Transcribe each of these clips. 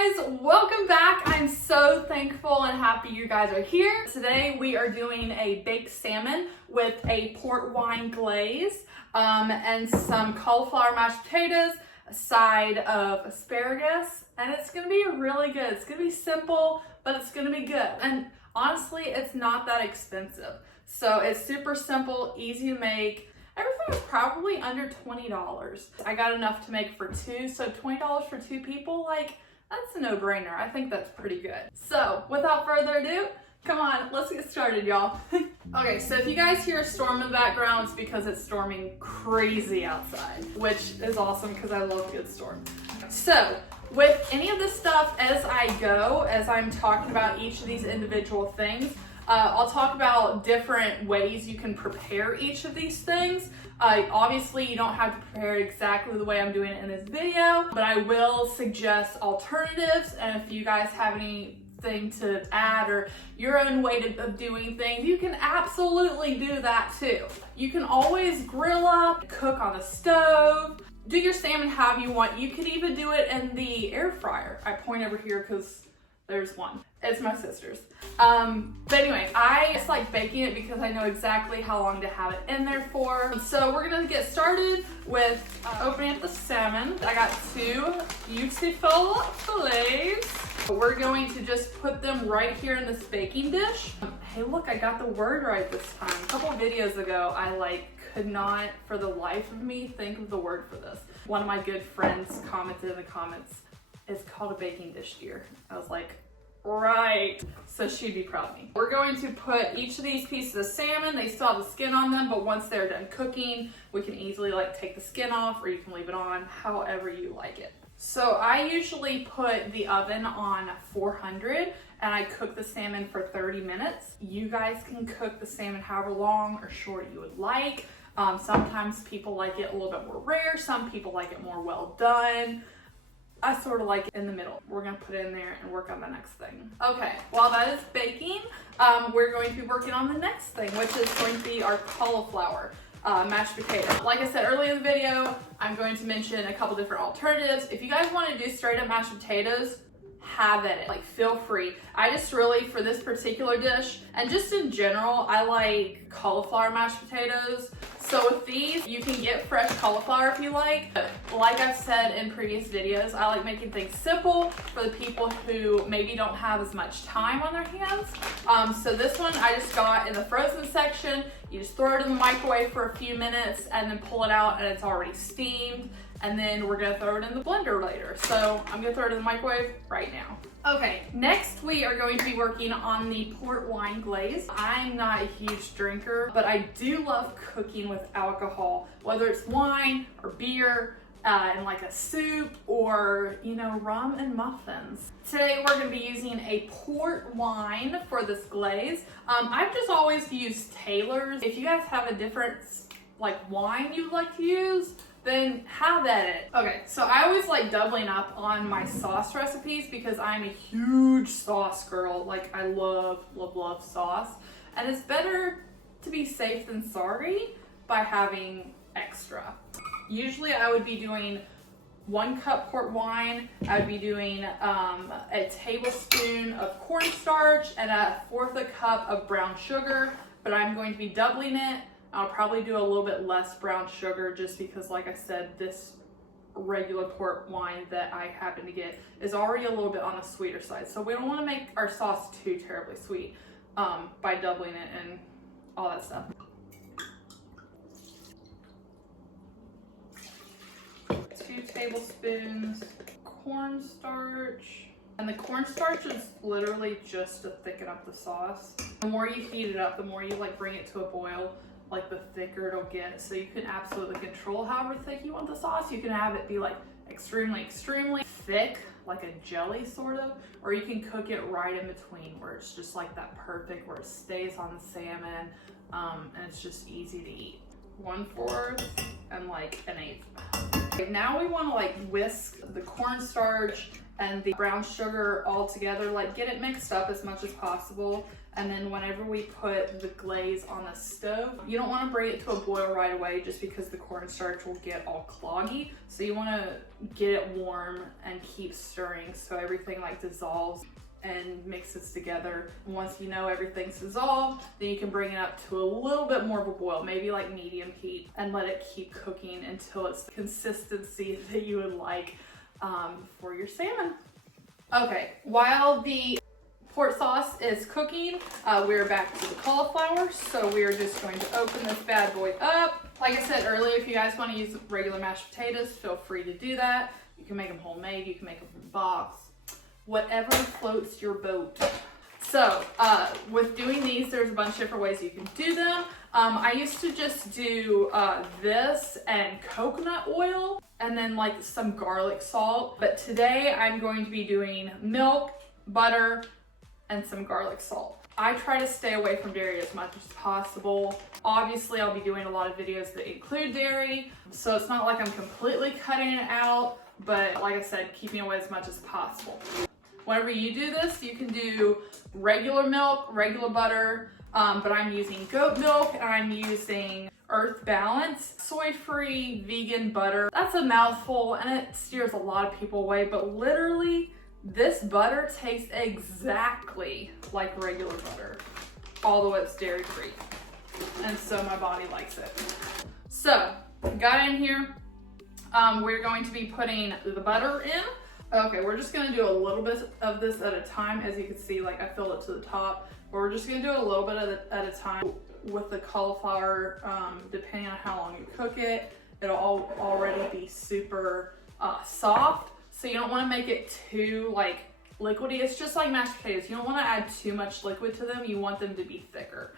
guys, welcome back. I'm so thankful and happy you guys are here. Today we are doing a baked salmon with a port wine glaze and some cauliflower mashed potatoes, a side of asparagus, and it's gonna be really good. It's gonna be simple, but it's gonna be good. And honestly, it's not that expensive. So it's super simple, easy to make. Everything was probably under $20. I got enough to make for two, so $20 for two people, like, that's a no-brainer. I think that's pretty good. So without further ado, come on, let's get started, y'all. Okay, so if you guys hear a storm in the background, it's because it's storming crazy outside, which is awesome because I love a good storm. So with any of this stuff, as I go, as I'm talking about each of these individual things, I'll talk about different ways you can prepare each of these things. Obviously, you don't have to prepare it exactly the way I'm doing it in this video, but I will suggest alternatives, and if you guys have anything to add or your own way of doing things, you can absolutely do that too. You can always grill up, cook on the stove, do your salmon however you want. You could even do it in the air fryer. I point over here because there's one. It's my sister's. But anyway, I just like baking it because I know exactly how long to have it in there for. So we're gonna get started with opening up the salmon. I got two beautiful fillets. We're going to just put them right here in this baking dish. Hey, look, I got the word right this time. A couple videos ago, I could not for the life of me think of the word for this. One of my good friends commented in the comments, it's called a baking dish, dear. I was like, right. So she'd be proud of me. We're going to put each of these pieces of salmon, they still have the skin on them, but once they're done cooking, we can easily take the skin off, or you can leave it on, however you like it. So I usually put the oven on 400 and I cook the salmon for 30 minutes. You guys can cook the salmon however long or short you would like. Sometimes people like it a little bit more rare, some people like it more well done. I sort of like it in the middle. We're gonna put it in there and work on the next thing. Okay, while that is baking, we're going to be working on the next thing, which is going to be our cauliflower mashed potato. Like I said earlier in the video, I'm going to mention a couple different alternatives. If you guys want to do straight up mashed potatoes, have at it, feel free. I just really, for this particular dish, and just in general, I like cauliflower mashed potatoes. So with these, you can get fresh cauliflower if you like. But like I've said in previous videos, I like making things simple for the people who maybe don't have as much time on their hands. So this one I just got in the frozen section. You just throw it in the microwave for a few minutes and then pull it out and it's already steamed. And then we're gonna throw it in the blender later. So I'm gonna throw it in the microwave right now. Okay, next we are going to be working on the port wine glaze. I'm not a huge drinker, but I do love cooking with alcohol, whether it's wine or beer, and like a soup, or rum and muffins. Today we're gonna be using a port wine for this glaze. I've just always used Taylor's. If you guys have a different wine you'd like to use, then have at it. Okay, so I always like doubling up on my sauce recipes because I'm a huge sauce girl. I love, love, love sauce. And it's better to be safe than sorry by having extra. Usually I would be doing 1 cup port wine. I would be doing a tablespoon of cornstarch and 1/4 cup of brown sugar, but I'm going to be doubling it. I'll probably do a little bit less brown sugar just because, like I said, this regular port wine that I happen to get is already a little bit on the sweeter side. So we don't want to make our sauce too terribly sweet by doubling it and all that stuff. 2 tablespoons cornstarch. And the cornstarch is literally just to thicken up the sauce. The more you heat it up, the more you bring it to a boil, the thicker it'll get. So you can absolutely control however thick you want the sauce. You can have it be extremely, extremely thick, like a jelly sort of, or you can cook it right in between where it's just that perfect, where it stays on the salmon, and it's just easy to eat. 1/4 and 1/8. Now we want to like whisk the cornstarch and the brown sugar all together, like get it mixed up as much as possible. And then whenever we put the glaze on the stove, you don't want to bring it to a boil right away just because the cornstarch will get all cloggy. So you want to get it warm and keep stirring so everything like dissolves and mixes together. And once you know everything's dissolved, then you can bring it up to a little bit more of a boil, maybe like medium heat, and let it keep cooking until it's the consistency that you would like for your salmon. Okay, while the port sauce is cooking, we're back to the cauliflower. So we're just going to open this bad boy up. Like I said earlier, if you guys want to use regular mashed potatoes, feel free to do that. You can make them homemade, you can make them from a box, whatever floats your boat. So with doing these, there's a bunch of different ways you can do them. I used to just do this and coconut oil and then like some garlic salt. But today I'm going to be doing milk, butter, and some garlic salt. I try to stay away from dairy as much as possible. Obviously, I'll be doing a lot of videos that include dairy, so it's not like I'm completely cutting it out, but like I said, keeping away as much as possible. Whenever you do this, you can do regular milk, regular butter, but I'm using goat milk and I'm using Earth Balance, soy-free vegan butter. That's a mouthful and it steers a lot of people away, but literally this butter tastes exactly like regular butter, although it's dairy-free. And so my body likes it. So, got in here. We're going to be putting the butter in. Okay, we're just gonna do a little bit of this at a time. As you can see, like I filled it to the top, but we're just gonna do a little bit at a time. With the cauliflower, depending on how long you cook it, it'll already be super soft. So you don't wanna make it too like liquidy. It's just like mashed potatoes. You don't wanna add too much liquid to them. You want them to be thicker.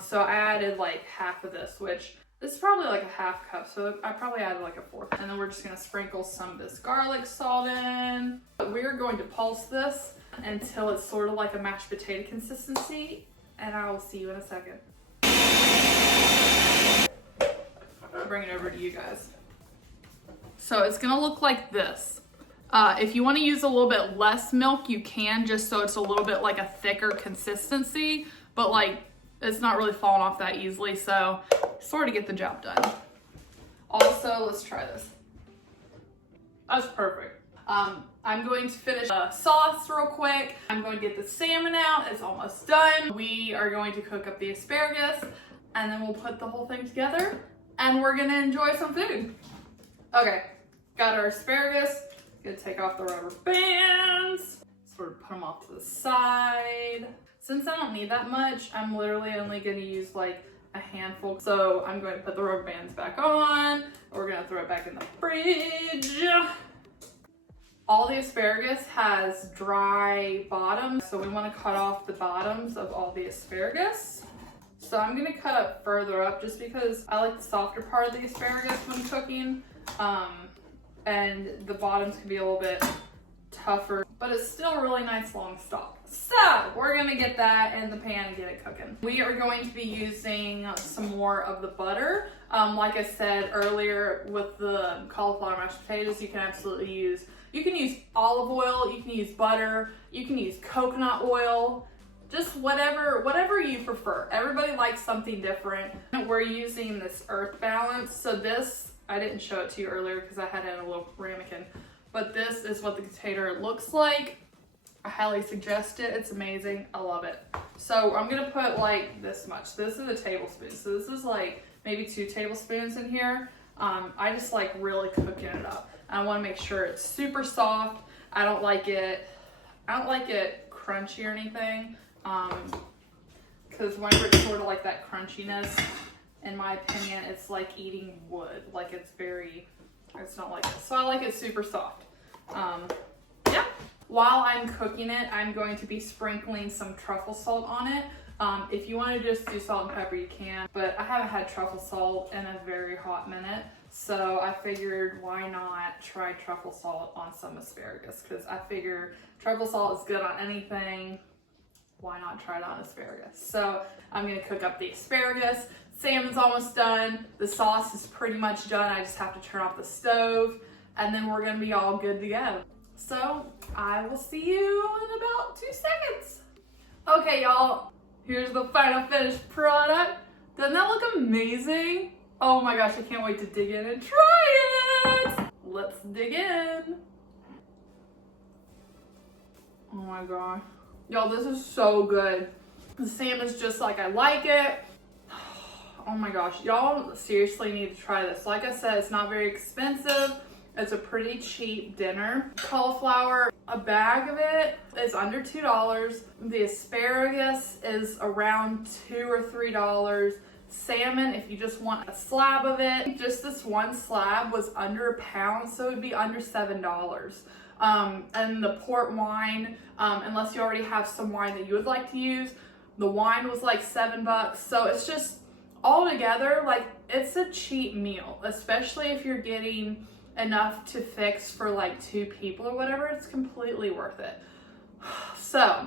So I added like half of this, which this is probably like a half cup, so I probably added like a fourth. And then we're just gonna sprinkle some of this garlic salt in. We're going to pulse this until it's sort of like a mashed potato consistency, and I will see you in a second. I'll bring it over to you guys. So it's gonna look like this. If you wanna use a little bit less milk, you can, just so it's a little bit like a thicker consistency, but like it's not really falling off that easily, so sort of get the job done. Also, let's try this. That's perfect. I'm going to finish the sauce real quick. I'm going to get the salmon out. It's almost done. We are going to cook up the asparagus, and then we'll put the whole thing together, and we're gonna enjoy some food. Okay, got our asparagus. Gonna take off the rubber bands. Sort of put them off to the side. Since I don't need that much, I'm literally only gonna use like a handful. So I'm going to put the rubber bands back on. We're gonna throw it back in the fridge. All the asparagus has dry bottoms, so we wanna cut off the bottoms of all the asparagus. So I'm gonna cut up further up just because I like the softer part of the asparagus when cooking. And the bottoms can be a little bit tougher, but it's still a really nice long stalk. So we're gonna get that in the pan and get it cooking. We are going to be using some more of the butter. Like I said earlier, with the cauliflower mashed potatoes, you can absolutely use, you can use olive oil, you can use butter, you can use coconut oil, just whatever you prefer. Everybody likes something different. We're using this Earth Balance. So this, I didn't show it to you earlier because I had it in a little ramekin, but this is what the container looks like. I highly suggest it. It's amazing. I love it. So I'm gonna put like this much. This is a tablespoon. So this is like maybe 2 tablespoons in here. I just like really cooking it up. I want to make sure it's super soft. I don't like it crunchy or anything. Because whenever it's sort of like that crunchiness, in my opinion, it's like eating wood. Like it's not like this. So I like it super soft. Yeah. While I'm cooking it, I'm going to be sprinkling some truffle salt on it. If you want to just do salt and pepper, you can, but I haven't had truffle salt in a very hot minute. So I figured, why not try truffle salt on some asparagus? Because I figure truffle salt is good on anything. Why not try it on asparagus? So I'm gonna cook up the asparagus. Salmon's almost done. The sauce is pretty much done. I just have to turn off the stove and then we're gonna be all good to go. So I will see you in about 2 seconds. Okay, y'all, here's the final finished product. Doesn't that look amazing? Oh my gosh, I can't wait to dig in and try it. Let's dig in. Oh my gosh. Y'all, this is so good. The salmon's just like I like it. Oh my gosh, y'all seriously need to try this. Like I said, it's not very expensive. It's a pretty cheap dinner. Cauliflower, a bag of it is under $2. The asparagus is around $2 or $3. Salmon, if you just want a slab of it, just this one slab was under a pound, so it would be under $7. And the port wine, unless you already have some wine that you would like to use, the wine was like $7. So it's just all together, like it's a cheap meal, especially if you're getting enough to fix for like 2 people or whatever. It's completely worth it. So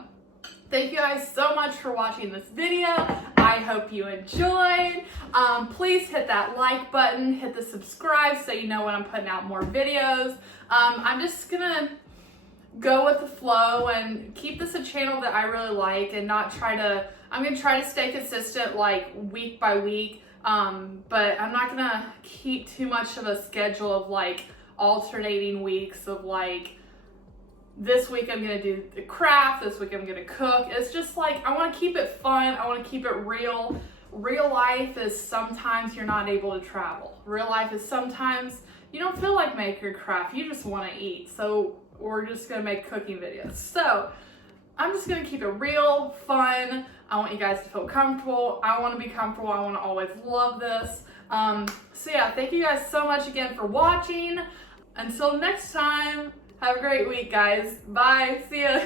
thank you guys so much for watching this video. I hope you enjoyed. Please hit that like button, hit the subscribe so you know when I'm putting out more videos. I'm just gonna go with the flow and keep this a channel that I really like and not I'm gonna try to stay consistent like week by week. But I'm not gonna keep too much of a schedule of like alternating weeks of like, this week I'm gonna do the craft, this week I'm gonna cook. It's just like, I wanna keep it fun, I wanna keep it real. Real life is sometimes you're not able to travel. Real life is sometimes you don't feel like making craft, you just wanna eat. So we're just gonna make cooking videos. So I'm just gonna keep it real, fun. I want you guys to feel comfortable. I wanna be comfortable, I wanna always love this. So yeah, thank you guys so much again for watching. Until next time, have a great week, guys. Bye, see ya.